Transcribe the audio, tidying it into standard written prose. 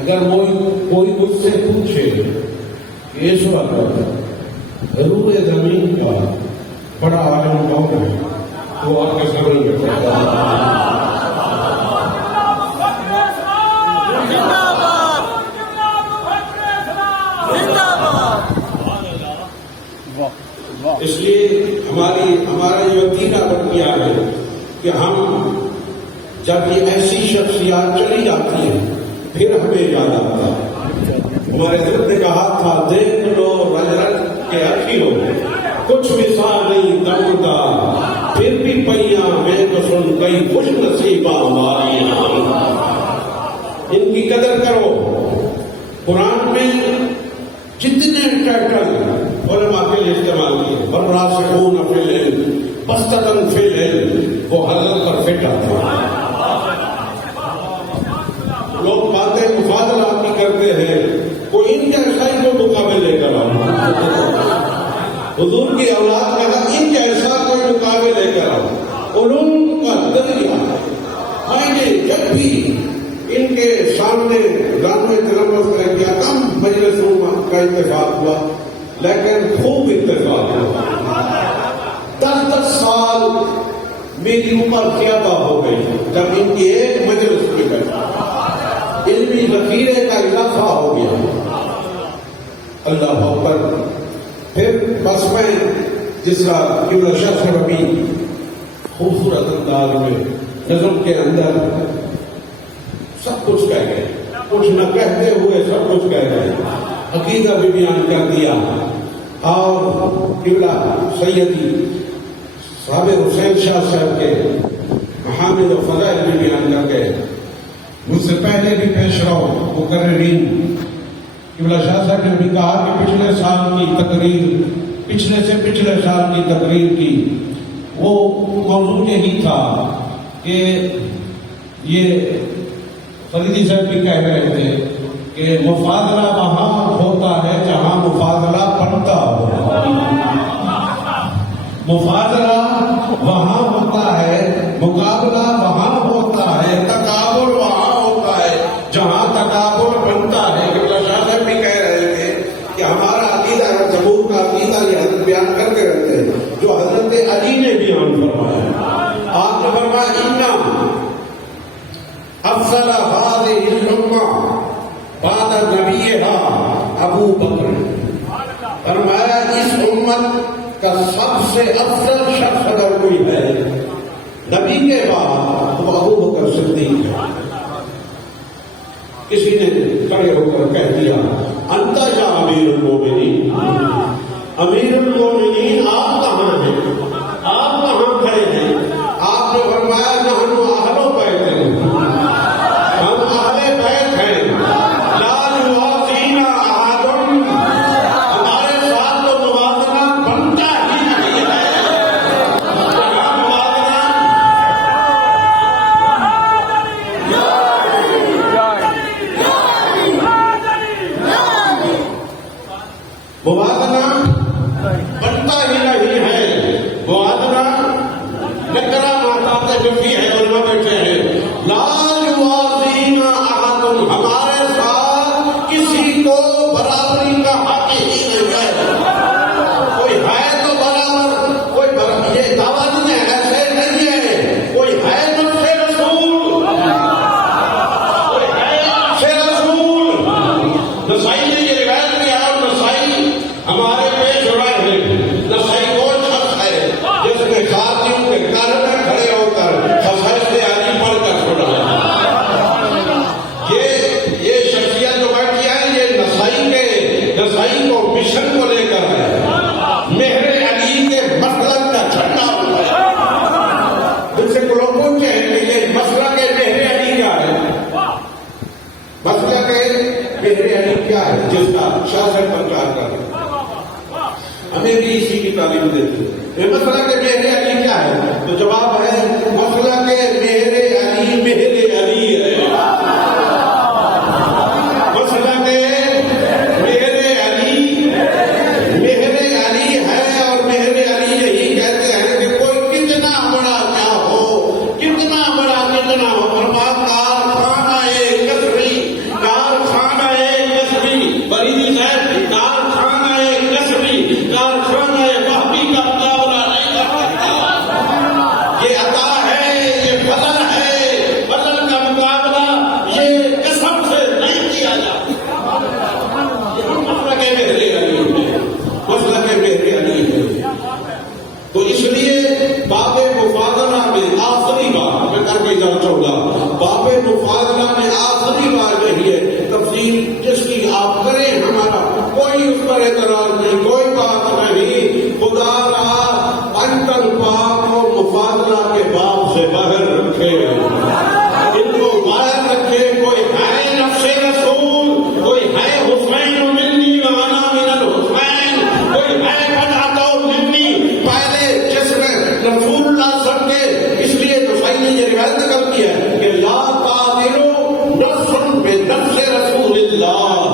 اگر کوئی مجھ سے پوچھے کہ اس وقت روئے زمین کا بڑا عالم کون ہے تو آپ کے سامنے بیٹھا اس لیے ہمارا جو عقیدہ بن گیا ہے کہ ہم جب یہ ایسی شخصیات چلی جاتی ہیں پھر ہمیں یاد آتا ہے. ہمارے حضرت نے کہا تھا دیکھ لو رج رج کے اکھی ہو کچھ مثال نہیں دمدا پھر بھی پہیاں میں تو سن کئی خوش نصیبہ ہماری ان کی قدر کرو. قرآن میں جتنے ٹائٹل علماء کے لیے استعمال کیے والراسخون فی العلم بسطۃ فی العلم وہ حضرت پر فٹ آتے ہیں. لوگ باتیں مفاضلہ کی کرتے ہیں کوئی ان کے ایسا ہی کو مقابل لے کر آؤ. حضور کی اولاد کا ان کے ایسا کوئی مقابل لے کر آؤ. علوم کا ذریعہ میں نے جب بھی ان کے سامنے رام تلمس کر کیا کم مجلسوں کا اتفاق ہوا لیکن خوب اتفاق ہوا. 10 سال میری عمر زیادہ ہو گئی جب ان کی ایک مجلس کی گئی علمی ذخیرے کا اضافہ ہو گیا. اللہ اکبر. پھر بس میں جس طرح قبلہ شاہ صاحب ابھی خوبصورت انداز میں نظم کے اندر سب کچھ کہہ گئے, کچھ نہ کہتے ہوئے سب کچھ کہہ گئے, عقیدہ بھی بیان کر دیا اور قبلہ سیدی صابر حسین شاہ صاحب کے محامد و فضائل بھی بیان کر گئے. مجھ سے پہلے بھی پیش رہو مقررین قبلہ شاہ صاحب نے بھی کہا کہ پچھلے سال کی تقریر پچھلے سے پچھلے سال کی تقریر کی وہ موضوع یہی تھا کہ یہ فریدی صاحب بھی کہہ رہے تھے کہ مفاضلہ وہاں ہوتا ہے جہاں مفاضلہ بنتا ہو. مفاضلہ وہاں ہوتا ہے, مقابلہ وہاں ہوتا ہے, تقابل وہاں ہوتا ہے جہاں تقابل بنتا ہے. شاہ صاحب بھی کہہ رہے تھے کہ ہمارا عقیدہ ہے ضبور کا عقیدہ یہ حضرت بیان کرتے رہتے ہیں جو حضرت علی نے بیان فرمایا. آپ نے فرمایا اِنَّا افضل هذه الامه بعد نبیها ابو بکر. فرمایا اس امت کا سب سے افضل شخص اگر کوئی ہے نبی کے بعد تو ابو بکر صدیق ہے. کسی نے کھڑے ہو کر کہہ دیا انت یا امیر المومنین, امیر المومنین آپ کہاں ہیں, آپ کہاں کھڑے ہیں؟ آپ نے فرمایا نحن اہل بیت ہیں, ہم اہل بیت ہیں, لا یوازینا احد, ہمارے ساتھ تو موازنہ بنتا ہی نہیں ہے. موازنہ بنتا ہی نہیں ہے. موازنہ نکرا ماتا جفی ہے, علماء بیٹھے ہیں. لا یوازینا احد, ہمارے ساتھ کسی کو برابری کا حق ہی نہیں ہے. کوئی ہے تو برابر, کوئی یہ دعویٰ نہیں ہے, ایسے نہیں ہے. کوئی ہے تو سے رسول, کوئی ہے سے رسول. نسائی نے یہ روایت کیا اور نسائی ہمارے پیش ہو رہے ہیں. نسائی وہ شخص ہے جس نے خاتم کے کر میں کھڑے ہو کر خصائص علی پڑھ کر چھوڑا ہے. یہ شخصیت جو بیٹھی ہے یہ نسائی کو مشن کو لے کر ہے. مہر علی کے مسلک کا جھنڈا اٹھایا. جن سے لوگ پوچھے کہ یہ مسئلہ کے مہر علی کیا ہے, مسئلہ کے مہر علی کیا ہے جس کا شاہ صاحب پرچار کر رہے ہیں. ہمیں بھی اسی کی تعلیم دیتی ہے. یہ مسئلہ کے مہر علی کیا ہے تو جواب ہے مسئلہ کے مہر علی ہے. مسئلہ کے مہر علی ہے اور مہر علی یہی کہتے ہیں کہ کوئی کتنا بڑا کیا ہو, کتنا بڑا کتنا ہو, برباد کارخانہ کسری, کارخانہ لا